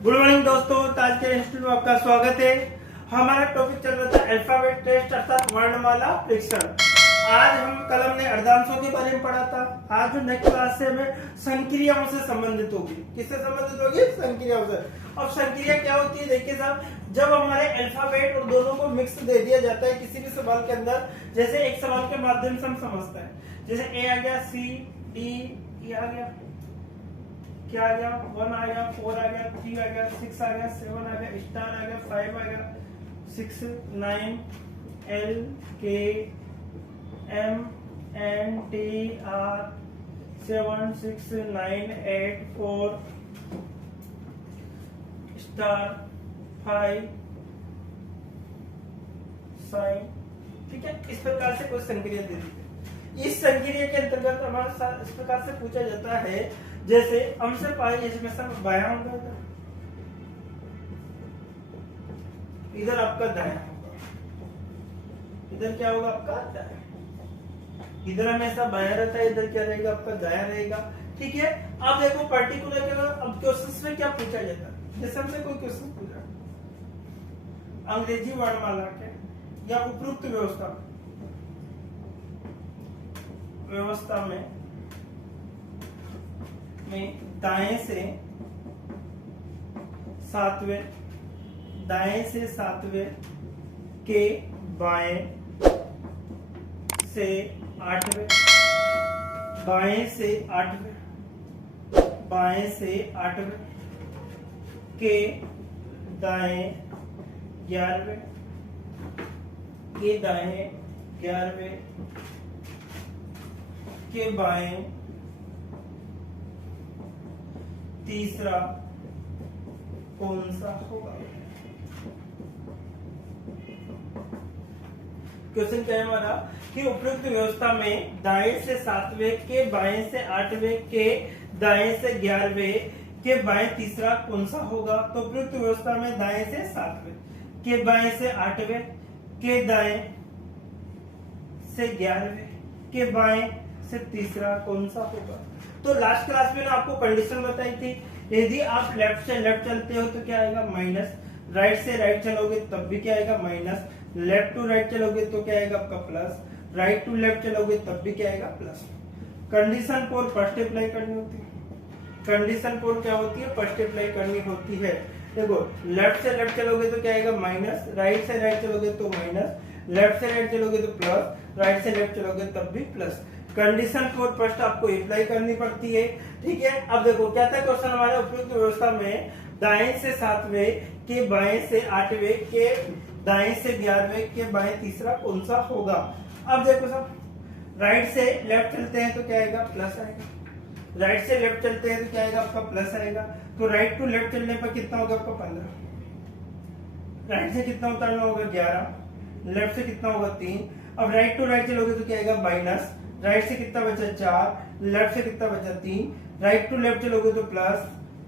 Good morning दोस्तों, तो आज के इंस्टीट्यूट में आपका स्वागत है। हमारा टॉपिक चल रहा था अल्फाबेट टेस्ट अर्थात वर्णमाला परीक्षण। आज हम कल हमने अर्धांशों के बारे में पढ़ा था। आज जो नेक्स्ट क्लास से हमें संक्रियाओं से संबंधित होगी। किससे संबंधित होगी? संक्रियाओं से। अब संक्रिया क्या होती है? देखिए साहब, जब हमारे अल्फाबेट और दोनों को मिक्स दे दिया जाता है किसी भी सवाल के अंदर, जैसे एक सवाल के माध्यम से हम समझते हैं, जैसे ए आ गया, सी डी ई आ गया, क्या आ गया, 1 आ गया, 4 आ गया, 3 आ गया, 6 आ गया, 7 आ गया, स्टार आ गया, 5 आ गया, 6 9 L K M N T R 7 6 9 8 4 star 5 sign. ठीक है, इस प्रकार से कोई संक्रिया दे दी है। इस संक्रिया के अंतर्गत हमारे साथ इस प्रकार से पूछा जाता है, जैसे हमसे पाई इसमें सब बायां होगा, इधर आपका दायां होगा, इधर क्या होगा आपका दायां, इधर हमेशा बायां रहता है, इधर क्या रहेगा आपका दायां रहेगा। ठीक है, अब देखो पर्टिकुलर क्या, अब क्वेश्चन में क्या पूछा जाता है, जैसे हमसे कोई क्वेश्चन पूछा अंग्रेजी वर्णमाला के या उपरोक्त व्यवस्था में दाएं से सातवें के बाएं से आठवें, बाएं से आठवें के दाएं 11वें, के दाएं 11वें के बाएं तीसरा कौन सा होगा? क्वेश्चन क्या है हमारा कि उपयुक्त व्यवस्था में दाएं से सातवें के बाएं से आठवें के दाएं से 11वें के बाएं तीसरा कौन सा होगा? तो उपयुक्त व्यवस्था में दाएं से सातवें के बाएं से आठवें के दाएं से 11वें के बाएं से तीसरा कौन सा होगा? तो लास्ट क्लास में आपको कंडीशन बताई थी, यदि आप लेफ्ट से लेफ्ट चलते हो तो क्या आएगा माइनस, राइट से राइट चलोगे तब भी क्या आएगा माइनस, लेफ्ट टू राइट चलोगे तो क्या आएगा आपका प्लस, राइट टू लेफ्ट चलोगे तब भी क्या आएगा प्लस। कंडीशन 4 फर्स्ट अप्लाई करनी होती है। कंडीशन 4 क्या होती है? फर्स्ट अप्लाई करनी होती है। देखो लेफ्ट से लेफ्ट चलोगे तो क्या आएगा माइनस, राइट से राइट चलोगे तो माइनस, लेफ्ट से राइट चलोगे तो प्लस, राइट से लेफ्ट चलोगे तब भी प्लस। कंडीशन 4 फर्स्ट आपको अप्लाई करनी पड़ती है। ठीक है, अब देखो क्या था क्वेश्चन हमारे उपयुक्त व्यवस्था में दाएं से सातवें के बाएं से आठवें के दाएं से 11वें के बाएं तीसरा कौन सा होगा? अब देखो सब, राइट से लेफ्ट चलते हैं तो क्या आएगा प्लस आएगा, राइट से लेफ्ट चलते हैं तो क्या आएगा आपका प्लस आएगा। तो राइट टू लेफ्ट चलने पर कितना होगा आपका 15, राइट से कितना उतारना होगा 11, लेफ्ट से कितना होगा 3। अब राइट टू राइट चलोगे तो क्या आएगा माइनस, राइट से कितना बचा 4, लेफ्ट से कितना बचा 3, राइट टू लेफ्ट चलोगे तो प्लस,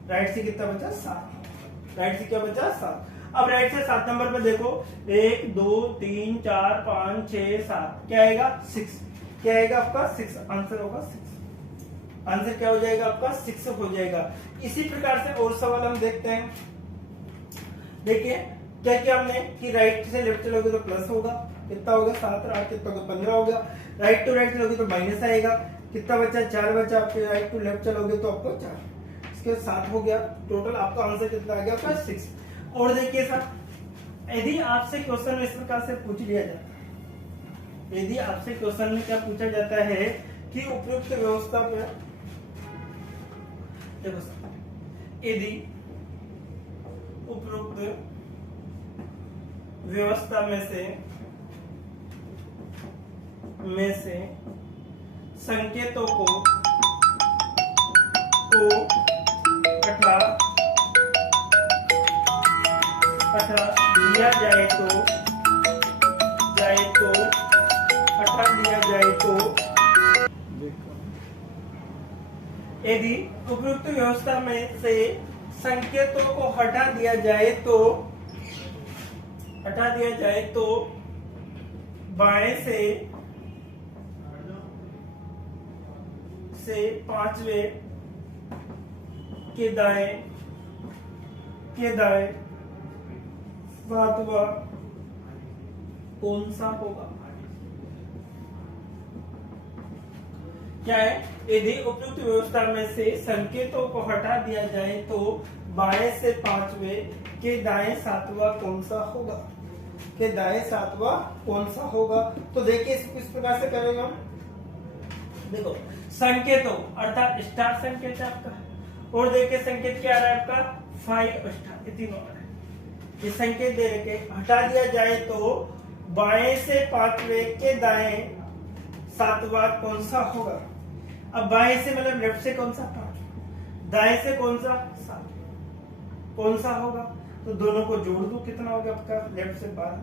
राइट से कितना बचा 7, राइट से क्या बचा 7। अब राइट से 7 नंबर पे देखो 1 2 3 4 5 6 7, क्या आएगा 6, क्या आएगा आपका 6, आंसर होगा 6, आंसर क्या हो जाएगा आपका 6 हो जाएगा। इसी प्रकार से और सवाल हम देखते हैं। देखिए क्या किया हमने कि राइट से लेफ्ट चलोगे तो प्लस होगा, कितना होगा 7 8 कितना होगा 15 होगा, राइट टू राइट चलोगे तो माइनस आएगा, कितना बचा 4 बचा, आपके राइट टू लेफ्ट चलोगे तो आपको 4, इसके 7 हो गया, टोटल आपका आंसर कितना आ गया आपका 6। और देखिए सर, यदि आपसे क्वेश्चन इस प्रकार से पूछ लिया जाता है, यदि आपसे क्वेश्चन में क्या पूछा जाता है कि उपयुक्त व्यवस्था पे, देखो सर, यदि उपयुक्त व्यवस्था में से संकेतों को हटा दिया जाए तो यदि उपयुक्त व्यवस्था में से संकेतों को हटा दिया जाए तो बाएं से 5वें के दाएं के दाएं सातवां कौन सा होगा? क्या है? यदि उपयुक्त व्यवस्था में से संकेतों को हटा दिया जाए तो बाएं से पांचवें के दाएं सातवां कौन सा होगा? के दाएं सातवां कौन सा होगा? तो देखिए इसको किस प्रकार से करेंगे हम। देखो संकेतों अर्थात स्टार संकेत है आपका, और देखिए संकेत क्या आ रहा है आपका 5 स्टार, ये तीनों आ रहा है। ये संकेत दे रखे हटा दिया जाए तो बाएं से पांचवें के दाएं सातवां कौन सा होगा? अब बाएं से मतलब लेफ्ट से कौन सा 5, दाएं से कौन सा 7, कौन सा होगा? तो दोनों को जोड़ दो, कितना हो गया आपका? लेफ्ट से 12,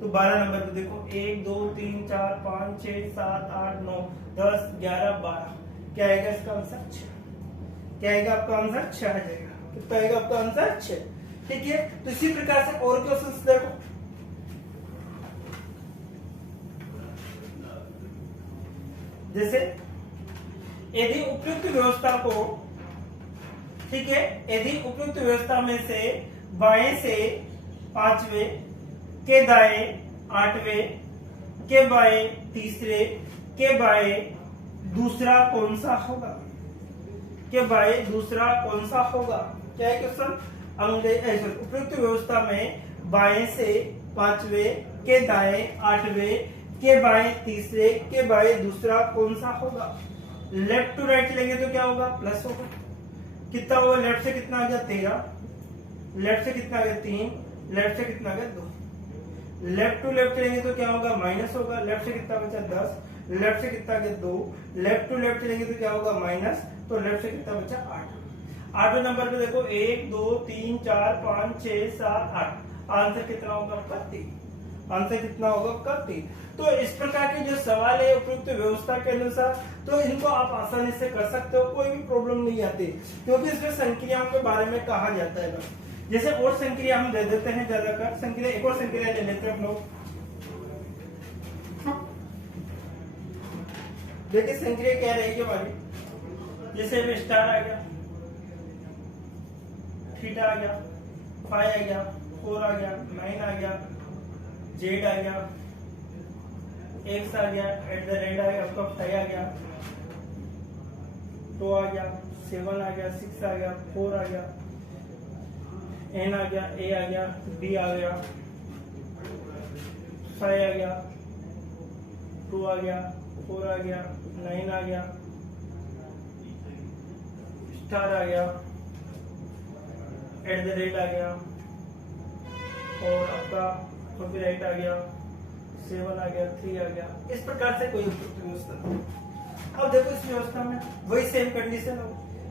तो 12 नंबर पे देखो 1 2 3 4 5 6 7 8 9 10 11 12, क्या आएगा इसका आंसर? 6। क्या आएगा आपका आंसर? 6 आ जाएगा। कितना आएगा आपका आंसर? 6। ठीक है, तो इसी प्रकार से और क्वेश्चंस देखो। जैसे यदि उपयुक्त व्यवस्था को, ठीक है, यदि उपयुक्त व्यवस्था में से बाएं से पांचवें के दाएं आठवें के बाएं तीसरे के बाएं दूसरा कौन सा होगा? के बाएं दूसरा कौन सा होगा? क्या है क्वेश्चन? उपयुक्त व्यवस्था में बाएं से पांचवें के दाएं आठवें के बाएं तीसरे के बाएं दूसरा कौन सा होगा? लेफ्ट टू राइट चलेंगे तो क्या होगा? प्लस होगा। कितना होगा? लेफ्ट से कितना आ गया? 13, लेफ्ट से कितना आ गया? 3, लेफ्ट से कितना आ गया? 2। लेफ्ट टू लेफ्ट चलेंगे तो क्या होगा? माइनस होगा। लेफ्ट से कितना बचा? 10, लेफ्ट से कितना आ गया? 2, लेफ्ट टू लेफ्ट चलेंगे तो क्या होगा? माइनस, तो लेफ्ट से कितना बचा? 8। 8वें नंबर पे देखो 1 2 3 4 5 6 7 8, आंसर कितना होगा आपका? 3। आंसर कितना होगा आपका? 3। तो इस प्रकार के जो सवाल है उपयुक्त व्यवस्था के अनुसार, तो इनको आप आसानी से कर सकते हो, कोई भी प्रॉब्लम नहीं आती, क्योंकि इसमें संक्रियाओं के बारे में कहा जाता है। जैसे और संक्रिया हम दे देते हैं, ज्यादातर संक्रिया, एक और संक्रिया ले लेते हैं हम लोग। देखिए संक्रिया क्या रहेगी हमारी। जैसे में स्टार आ गया, थीटा आ गया, 5 आ गया, 4 आ गया, 9 आ गया, जेड आ गया, एक्स आ गया, एट द रेट आ गया आपका 5 आ गया, 2 आ गया, 7 आ गया, 6 आ गया, 4 आ गया, एन आ गया, ए आ गया, बी आ गया, 5 आ गया, 2 आ गया, 4 आ गया, 9 आ गया, स्टार आ गया, एट द रेट आ गया, और आपका कॉपीराइट आ गया, 7 आ गया, 3 आ गया। इस प्रकार से कोई व्यवस्था। अब देखो इस व्यवस्था में वही सेम कंडीशन हो,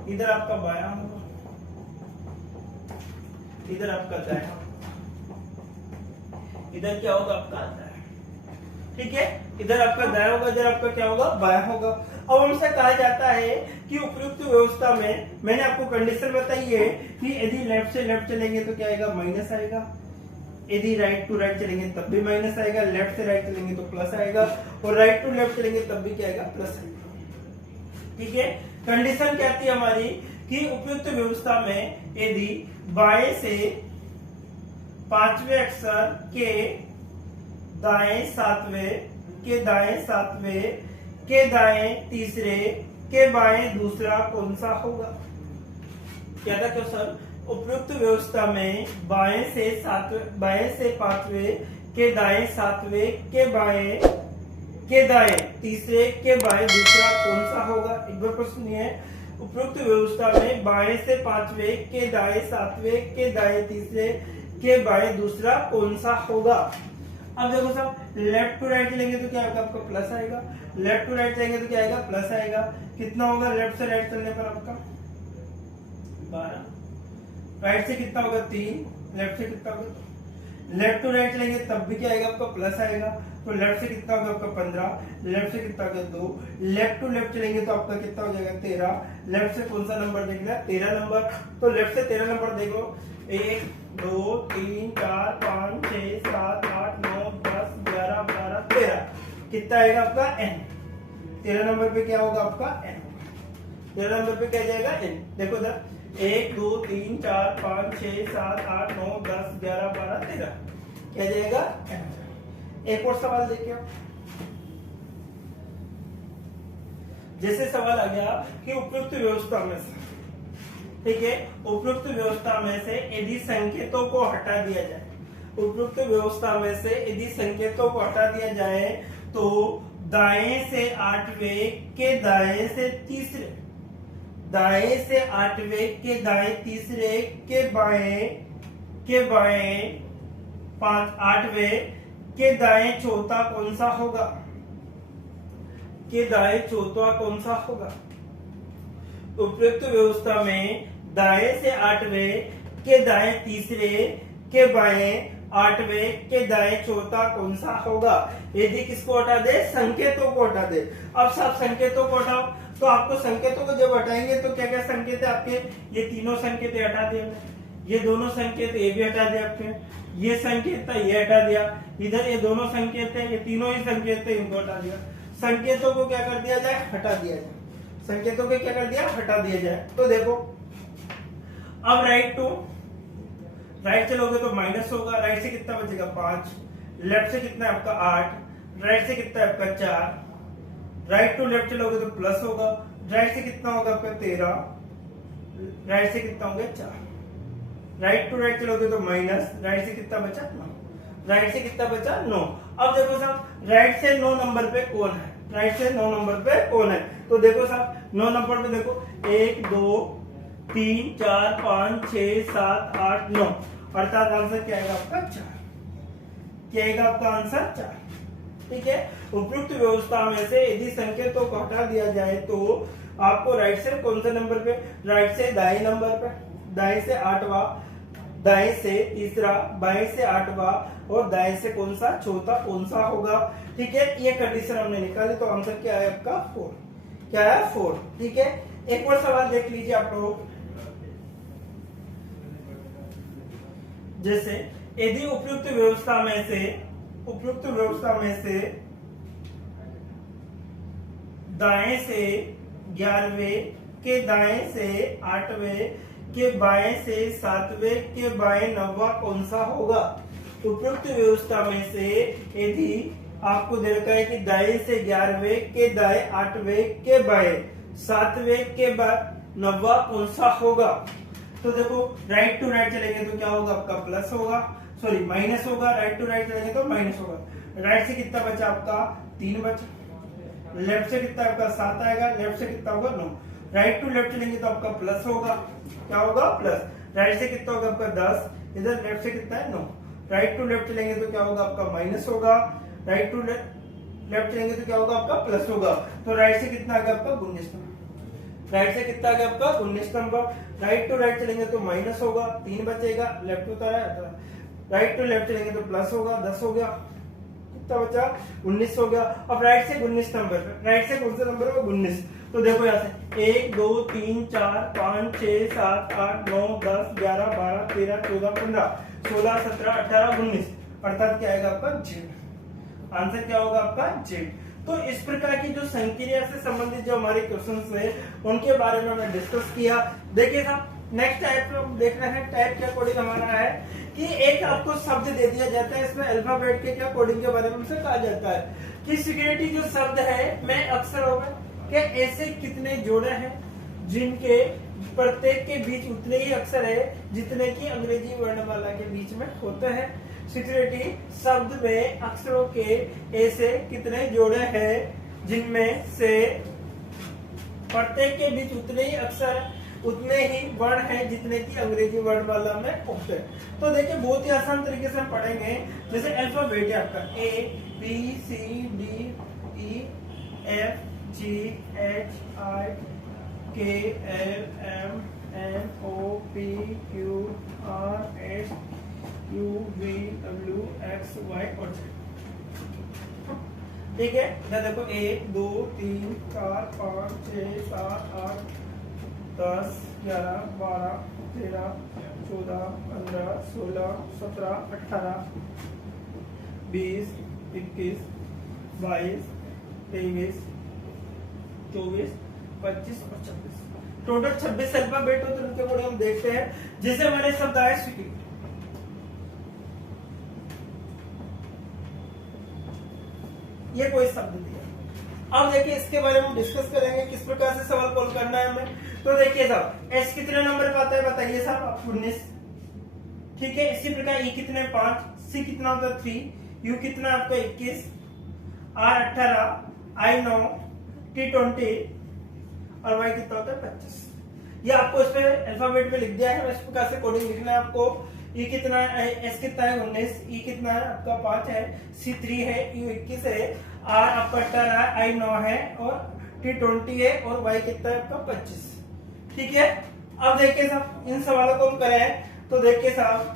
इधर आपका बायां होगा, इधर आपका दायां, इधर क्या होगा? आपका दायां। ठीक है, इधर आपका दायां होगा, इधर आपका क्या होगा? बायां होगा। अब हमसे कहा जाता है कि उपयुक्त व्यवस्था में, मैंने आपको कंडीशन बताई है कि यदि लेफ्ट से लेफ्ट चलेंगे तो क्या आएगा? माइनस आएगा। यदि राइट टू राइट चलेंगे तब भी माइनस आएगा, लेफ्ट से राइट चलेंगे तो प्लस आएगा, और राइट टू लेफ्ट चलेंगे तब भी क्या आएगा? प्लस आएगा। ठीक है, कंडीशन क्या थी हमारी कि उपयुक्त व्यवस्था में यदि बाएं से पांचवें अक्षर के दाएं सातवें के दाएं सातवें के दाएं तीसरे के बाएं दूसरा कौन सा होगा? क्या था क्वेश्चन? उपयुक्त व्यवस्था में बाएं से पांचवें के दाएं सातवें के दाएं तीसरे के बाएं दूसरा कौन सा होगा? एक बार प्रश्न है, उपयुक्त व्यवस्था में बाएं से पांचवें के दाएं सातवें के दाएं तीसरे के बाएं दूसरा कौन सा होगा? अब देखो साहब, लेफ्ट टू राइट चलेंगे तो क्या आएगा? आपका प्लस आएगा। लेफ्ट टू राइट चलेंगे तो क्या आएगा? प्लस आएगा। कितना होगा लेफ्ट से राइट चलने पर आपका? 12। राइट से कितना होगा? 3। लेफ्ट से कितना होगा? लेफ्ट टू राइट चलेंगे तब भी क्या आएगा? आपका प्लस आएगा। तो लेफ्ट से कितना होगा? आपका 15। लेफ्ट से कितना होगा? 2। लेफ्ट टू लेफ्ट चलेंगे तो आपका कितना हो जाएगा? 13। लेफ्ट से कौन सा नंबर देख रहा है? 13 नंबर। तो लेफ्ट से 13 नंबर देखो, 1 2 3 4 5 6 7 8 9 10 11 12 13। कितना आएगा आपका? n। 13 नंबर पे क्या होगा? आपका n। 13 नंबर पे क्या जाएगा? n। देखो इधर 1 2 3 4 5 6 7 8 9 10 11 12 13 क्या जाएगा। एक और सवाल देखिए, जैसे सवाल आ गया कि उपयुक्त व्यवस्था में से, ठीक है, उपयुक्त व्यवस्था में से यदि संकेतों को हटा दिया जाए, उपयुक्त व्यवस्था में से यदि संकेतों को हटा दिया जाए तो दाएं से 8वें के दाएं से तीसरे, दाएं से 8वें के दाएं तीसरे के बाएं 8वें के दाएं चौथा कौन सा होगा, के दाएं चौथा कौन सा होगा। उपयुक्त व्यवस्था में दाएं से 8वें के दाएं तीसरे के बाएं 8वें के दाएं चौथा कौन सा होगा। यदि किसको हटा दे, संकेतों को हटा दे। अब सब संकेतों को हटाओ, तो आपको संकेतों को जब हटाएंगे तो क्या क्या संकेत है आपके, ये तीनों संकेत हटा दिए, ये दोनों संकेत ये भी हटा दिया आपके, ये संकेत था ये हटा दिया, इधर ये दोनों संकेत है, ये तीनों ही संकेत है, इनको हटा दिया। संकेतों को क्या कर दिया जाए, हटा दिया जाए, संकेतों को क्या कर दिया, हटा दिया जाए। तो देखो अब राइट चलोगे तो माइनस होगा, राइट से कितना बचेगा 5, लेफ्ट से कितना है आपका 8, राइट से कितना है आपका 4, राइट टू लेफ्ट चलोगे तो प्लस होगा, राइट से कितना होगा आपका 13, राइट से कितना होगा 4, राइट टू राइट चलोगे तो माइनस, राइट से कितना बचा 9, राइट से कितना बचा 9। अब देखो साहब राइट से 9 नंबर पे कौन है, राइट से 9 नंबर पे कौन है, तो देखो साहब 9 नंबर पे देखो 1 2 3 4 5 6 7 8 9, अर्थात आंसर क्या आएगा आपका 4, क्या आएगा आपका आंसर 4। ठीक है, उपयुक्त व्यवस्था में से यदि संकेतों को हटा दिया जाए तो आपको राइट से कौन से नंबर पे, राइट से दाएं नंबर पे, दाएं से 8वां, दाएं से तीसरा, बाएं से 8वां और दाएं से कौन सा चौथा कौन सा होगा। ठीक है, ये कंडीशन हमने निकाली तो आंसर क्या है आपका 4, क्या है 4। ठीक है, एक और सवाल देख लीजिए आप लोग, जैसे यदि उपयुक्त व्यवस्था में से दाएं से 11वें के दाएं से 8वें के बाएं से 7वें के बाएं 9वां कौन सा होगा। उपयुक्त व्यवस्था में से यदि आपको दे रखा है कि दाएं से 11वें के दाएं 8वें के बाएं 7वें के बाद 9वां कौन सा होगा, तो देखो राइट टू राइट चलेंगे तो क्या होगा आपका प्लस होगा, सॉरी माइनस होगा, राइट टू राइट चलेंगे तो माइनस होगा। राइट से कितना बचा आपका 3 बचा, लेफ्ट से कितना आपका 7 आएगा, लेफ्ट से कितना होगा 9, राइट टू लेफ्ट चलेंगे तो आपका प्लस होगा, क्या होगा प्लस, राइट से कितना होगा आपका 10, इधर लेफ्ट से कितना है 9, राइट टू लेफ्ट चलेंगे तो क्या होगा आपका माइनस होगा, राइट टू लेफ्ट चलेंगे तो क्या होगा आपका प्लस होगा। तो राइट से कितना आ गया आपका 19 नंबर, राइट से कितना आ गया आपका 19 नंबर, राइट टू राइट चलेंगे तो माइनस होगा 3 बचेगा, left to right to left चलेंगे तो प्लस होगा 10 हो गया, कितना बचा 19 हो गया। अब राइट से 19 नंबर पे, राइट से कौन सा नंबर है 19, तो देखो यहाँ से 1 2 3 4 5 6 7 8 9 10 11 12 13 14 15 16 17 18 19, अर्थात क्या आएगा आपका जेड, आंसर क्या होगा आपका जेड। तो इस प्रकार की जो संक्रिया से संबंधित जो हमारे क्वेश्चंस है उनके बारे में हमने डिस्कस किया। देखिए साहब नेक्स्ट टाइप हम देख रहे हैं, टाइप के अकॉर्डिंग हमारा है कि एक आपको शब्द दे दिया जाता है, इसमें अल्फाबेट के क्या कोडिंग के बारे में हमसे कहा जाता है कि सिक्योरिटी जो शब्द है में अक्सर होगा कि ऐसे कितने जोड़े हैं जिनके प्रत्येक के बीच उतने ही अक्षर है जितने की अंग्रेजी वर्णमाला के बीच में होते हैं। सिक्योरिटी शब्द में अक्षरों के ऐसे कितने जोड़े हैं जिनमें से प्रत्येक के बीच उतने ही अक्षर, उतने ही वर्ण हैं जितने की अंग्रेजी वर्णमाला में होते हैं। तो देखिए बहुत ही आसान तरीके से हम पढ़ेंगे, जैसे अल्फाबेट है आपका A B C D E F G H I K L M N O P Q R S U V W X Y और Z। ठीक है, देखो 1 2 3 4 5 6 7 8 10 11 12 13 14 15 16 17 18 20 21 22 23 24 25 और 26। टोटल 26 अल्फाबेट होते हैं, उनके अकॉर्डिंग हम देखते हैं। जैसे हमारे शब्द आए स्वीकृति, ये कोई शब्द दिया। अब देखिए इसके बारे में हम डिस्कस करेंगे किस प्रकार से सवाल कॉल करना है हमें। तो देखिए साहब, एस कितने नंबर पे आता है बताइए साहब आप, 19। ठीक है, इसी प्रकार ई कितने 5, सी कितना होता है 3, यू कितना आपका 21, आर 18, आई 9, टी 20 और वाई कितना होता है 25। ये आपको इस पे अल्फाबेट में लिख दिया है, इस प्रकार से कोडिंग लिखना है आपको। ई कितना है, एस कितना है 19, ई कितना है आपका 5 है, सी 3 है, यू 21 है, आर आपका 18 है, आई 9 है और टी 20 है और वाई कितना है आपका 25। ठीक है, अब देखिए साहब इन सवालों को हम करें तो देखिए साहब,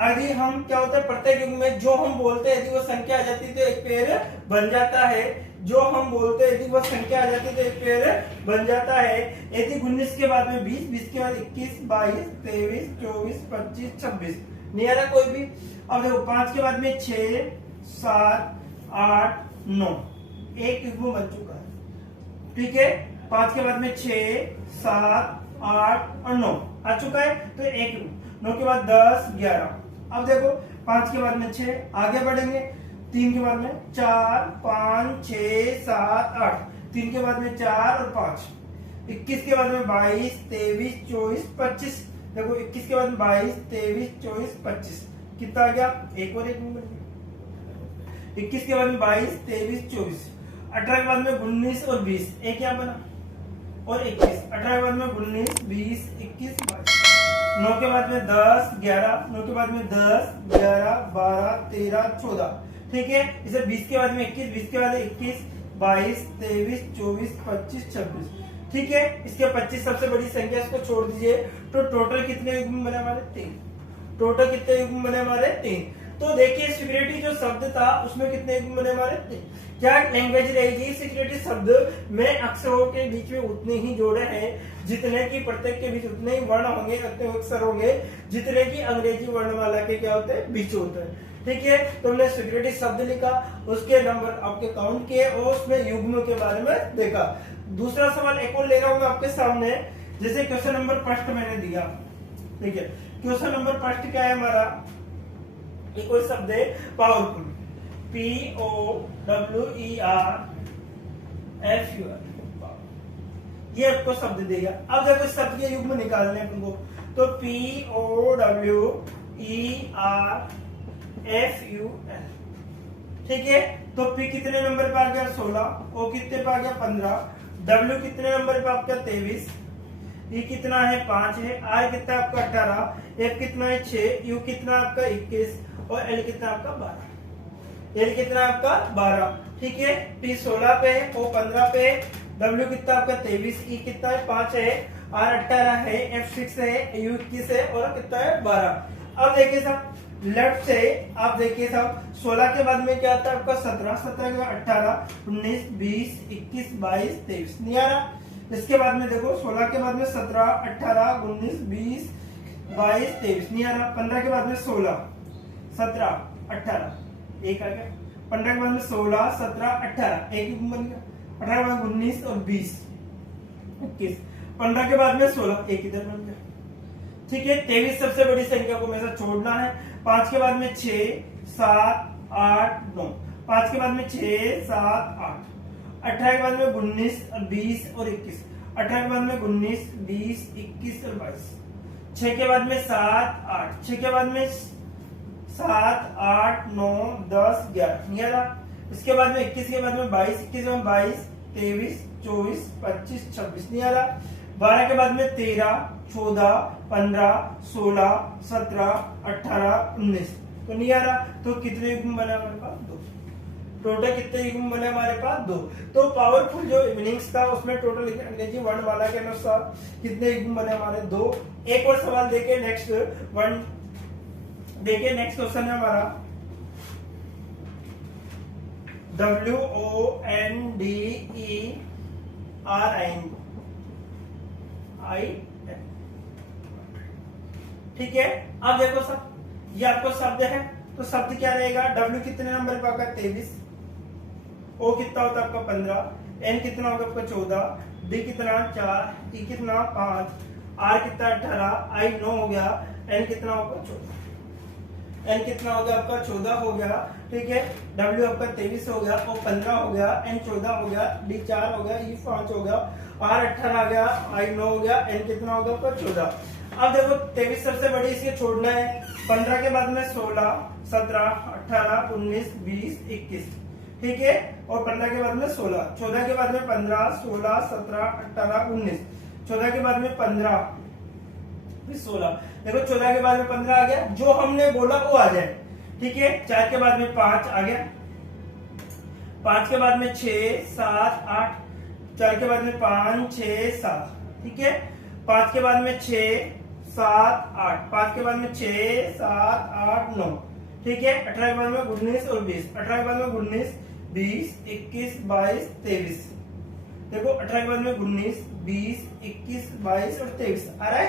यदि हम क्या होता है प्रत्येक युग में जो हम बोलते हैं यदि वो संख्या आ जाती है तो एक पेड़ बन जाता है। जो हम बोलते हैं यदि वो संख्या आ जाती है तो एक पेड़ बन जाता है। यदि 19 के बाद में 20, 20 के बाद 21, 22, 23, 24, 25, 26 नहीं आ रहा कोई भी। अब देखो 5 के बाद में 6, 7, 8, 9 एक युग्म बन चुका है। ठीक है, 5 के बाद में 6, 7, 8 और 9 आ चुका है तो एक युग्म। 9 के बाद 10, 11। अब देखो 5 के बाद में 6, आगे बढ़ेंगे 3 के बाद में 4, 5, 6, 7, 8, 3 के बाद में 4 और 5, 21 के बाद में 22, 23, 24, 25। देखो 21 के बाद में 22, 23, 24, 25 कितना आ गया, एक और एक बन गया। 21 के बाद में 22, 23, 24, 18 के बाद में 19 और 20 एक यहाँ बना और 21, 18 के बाद में 19, 20, 21, 22, 9 के बाद में 10, 11, 9 के बाद में 10, 11, 12, 13, 14। ठीक है, इसे 20 के बाद में 21, 20 के बाद 21, 22, 23, 24, 25, 26। ठीक है, इसके 25 सबसे बड़ी संख्या, इसको छोड़ दीजिए तो टोटल कितने युग्म बने हमारे 3। टोटल कितने युग्म बने हमारे 3। तो देखिए सिक्योरिटी जो शब्द था उसमें कितने युग्म बने हमारे 3। क्या लैंग्वेज रहेगी, सिक्योरिटी शब्द में अक्षरों के बीच में उतने ही जोड़े हैं जितने की प्रत्येक के बीच उतने ही वर्ण होंगे, उतने अक्षर होंगे जितने की अंग्रेजी वर्णमाला के क्या होते हैं बीच होते हैं। ठीक है, तो हमने सिक्योरिटी शब्द लिखा, उसके नंबर आपके काउंट किए और उसमें युग्म के बारे में देखा। दूसरा सवाल एक और ले रहा हूं मैं आपके सामने, जैसे क्वेश्चन नंबर फर्स्ट मैंने दिया। ठीक है, क्वेश्चन नंबर फर्स्ट क्या है हमारा, एक और शब्द है पावरफुल, POWERFUL, ये आपको शब्द देगा। अब देखो शब्द के युग्म निकालने हैं तुमको, तो POWERFUL। ठीक है, तो P कितने नंबर पे आ गया 16, O कितने पे आ गया 15, W कितने नंबर पे आपका 23, E कितना है 5 है, R कितना आपका 18, F कितना है 6, U कितना आपका 21 और L कितना आपका 12। L कितना आपका 12। ठीक है, P 16 पे है, O 15 पे है, W कितना आपका 23, E कितना है 5 है, R 18 है, F 6 है, U 21 है और कितना है 12। अब देखिए साहब लेफ्ट से आप देखिए साहब 16 के बाद में क्या आता है आपका 17, 17 के बाद 18, 19, 20, 21, 22, 23 नहीं आ रहा। इसके बाद में देखो 16 के बाद में 17, 18, 19, 20, 22, 23 नहीं आ रहा। 15 के बाद में 16, 17, 18 एक आ गया। 15 के बाद में 16, 17, 18 एक बन गया। 18 के बाद 19 और 20, 21। 15 के बाद में 16 एक इधर बन गया। ठीक है, 23 सबसे बड़ी संख्या को हमेशा छोड़ना है। 5 के बाद में 6, 7, 8, 9, 5 के बाद में 6, 7, 8, 18 के बाद में 19 और 20 और 21, 18 के बाद में 19, 20, 21 और 22, 6 के बाद में 7, 8, 6 के बाद में 7, 8, 9, 10, 11 नहीं आ रहा। इसके बाद में 21 के बाद में 22, 21 में 22, 23, 24, 25, 26 नहीं आ रहा। 12 के बाद में 13, 14, 15, 16, 17, 18, 19 तो नहीं आ रहा। तो कितने युग्म बने हमारे पास 2। टोटल कितने युग्म बने हमारे पास 2। तो पावरफुल जो मीनिंग्स था उसमें टोटल अंग्रेजी वर्णमाला के अनुसार कितने युग्म बने हमारे 2। एक और सवाल देखिए, नेक्स्ट वन देखिए, नेक्स्ट क्वेश्चन है हमारा WONDERIN। ठीक है, अब देखो सब ये आपको शब्द है, तो शब्द क्या रहेगा, W कितने नंबर पे आपका 23, O कितना होता है आपका 15, N कितना होगा आपका 14, डी कितना 4, ई कितना 5, आर कितना 18, आई 9 हो गया, एन कितना होगा 14, एन कितना हो गया आपका 14 हो गया, ठीक है। डब्ल्यू आपका 23 हो गया, ओ 15 हो गया, एन 14 हो गया, डी 4 हो गया, ई 5 हो गया, आर 18 आ गया, आई 9 हो गया, एन कितना हो गया आपका 14। अब देखो 23 सबसे बड़ी इसके छोड़ना है, 15 के बाद में 16, 17, 18, 19, 20, 21, ठीक है। और 15 के बाद में 16, 14 के बाद में 15, 16, 17, 18, 19, 14 के बाद में 15, फिर 16, देखो 14 के बाद में 15 आ गया, जो हमने बोला वो आ जाए, ठीक है। 4 के बाद में 5 आ गया, 5 के बाद में 6, 7, 8, 4 के बाद में 5, 6, 7, ठीक है। 5 के बाद में 6, 7, 8, 5 के बाद में 6, 7, 8, 9, ठीक है। 18 के बाद में 19 और 20, 18 के बाद में 19, 20, 21, 22, 23, देखो 18 के बाद में 19, 20, 21, 22 और 23 आ रहा है।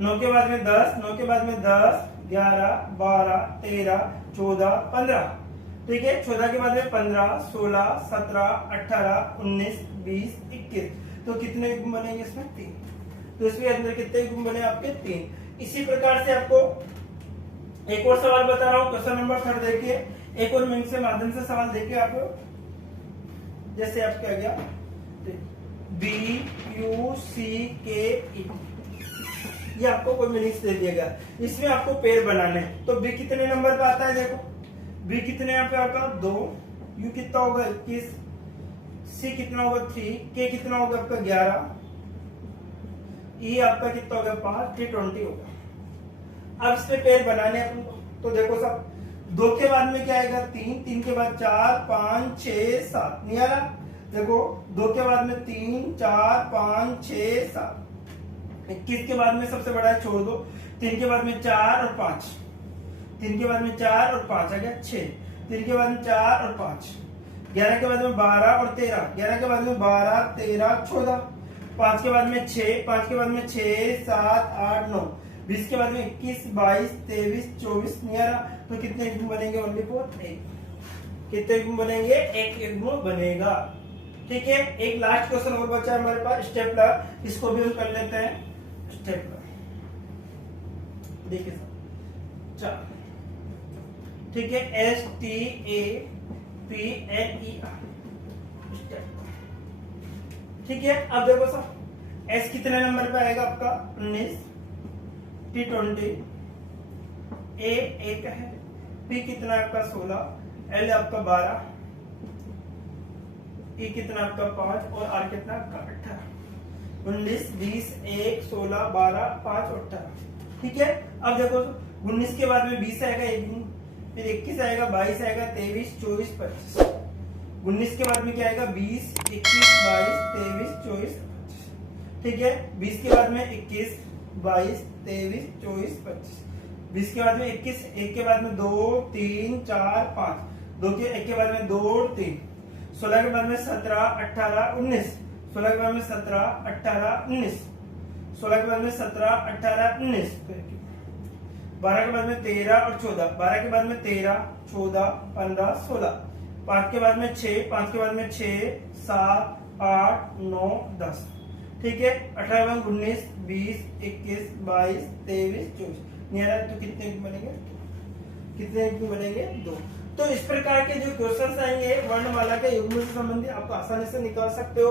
9 के बाद में 10, 9 के बाद में 10, 11, 12, 13, 14, 15, ठीक है। 14 के बाद में 15, 16, 17, 18, 19, 20, 21, तो कितने गुण बनेंगे इसमें 3, तो इसके अंदर कितने गुण बने आपके 3। इसी प्रकार से आपको एक और सवाल बता रहा हूं, क्वेश्चन नंबर 3 देखिए, एक और मिनट से माध्यम से सवाल देखिए आप, जैसे आप क्या गया बी यू सी के ई, ये आपको कोई मिनट्स दे दिएगा, इसमें आपको पेड़ बनाने हैं। तो बी कितने नंबर पे आता है, देखो बी कितने यहाँ पे आपका 2, यू कितना होगा 21, सी कितना होगा 3, के कितना होगा आपका 11, ई आपका कितना होगा 5, टी 20 होगा। अब इसमें पेड़ बनाने हैं आपको, तो देखो सब 2 के बाद में क्या आएगा 3, 3 के बाद 4, 5, 6, 7, नहीं आ रहा, देखो 2 के बाद में 3, 4, 5, 6, 7, 21 के बाद में सबसे बड़ा है छोड़ दो, 3 के बाद में 4 और 5, 3 के बाद में 4 और 5 आ गया 6, 3 के बाद में 4 और 5, 11 के बाद में 12 और 13, 11 के बाद में 12, 13, 14, 5 के बाद में 6, 5 के बाद में 6, 7, 8, 9, 20 के बाद में 21, 22, 23, 24 नहीं आ रहा, तो कितने गुण बनेंगे ओनली फॉर 1, कितने गुण बनेंगे 1 गुण बनेगा, ठीक है। एक लास्ट क्वेश्चन और बचा है हमारे पास, स्टेपलर, इसको भी हम कर लेते हैं स्टेपलर, देखिए चल, ठीक है, STAPLER, ठीक है। अब देखो सर एस कितने नंबर पे आएगा आपका 19, टी 20, ए 1 है, पी कितना है आपका 16, एल आपका 12, ई कितना आपका 5 और आर कितना आपका 18, 19, 20, 1, 16, 12, 5 और 18, ठीक है। अब देखो 19 के बाद में 20 आएगा 1 गुण, फिर 21 आएगा, 22 आएगा, 23, 24, 25, 19 के बाद में क्या आएगा 20, 21, 22, 23, 24, 25, ठीक है। 20 के बाद में 21, 22, 23, 24, 25, 20 के बाद में 21, 1 के बाद में 2, 3, 4, 5, 2 के 1 के बाद में 2, 3, 16 के बाद में 17, 18, 19, 16 के बाद में 17, 18, 19, 16 के बाद में 17, 18, 19, 12 के बाद में 13 और 14, 12 के बाद में 13, 14, 15, 16, 5 के बाद में 6, 5 के बाद में 6, 7, 8, 9, 10, ठीक है। 18, 19, 20, 21, 22, 23, 24 नहीं आ रहा, तो कितने बनेंगे, कितने बनेंगे 2। तो इस प्रकार के जो क्वेश्चंस आएंगे वर्णमाला के युग्म से संबंधित आप आसानी से निकाल सकते हो।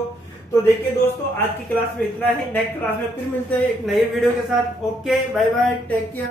तो देखिए दोस्तों आज की क्लास में इतना ही, नेक्स्ट क्लास में फिर मिलते हैं एक नए वीडियो के साथ। Okay bye bye, take care.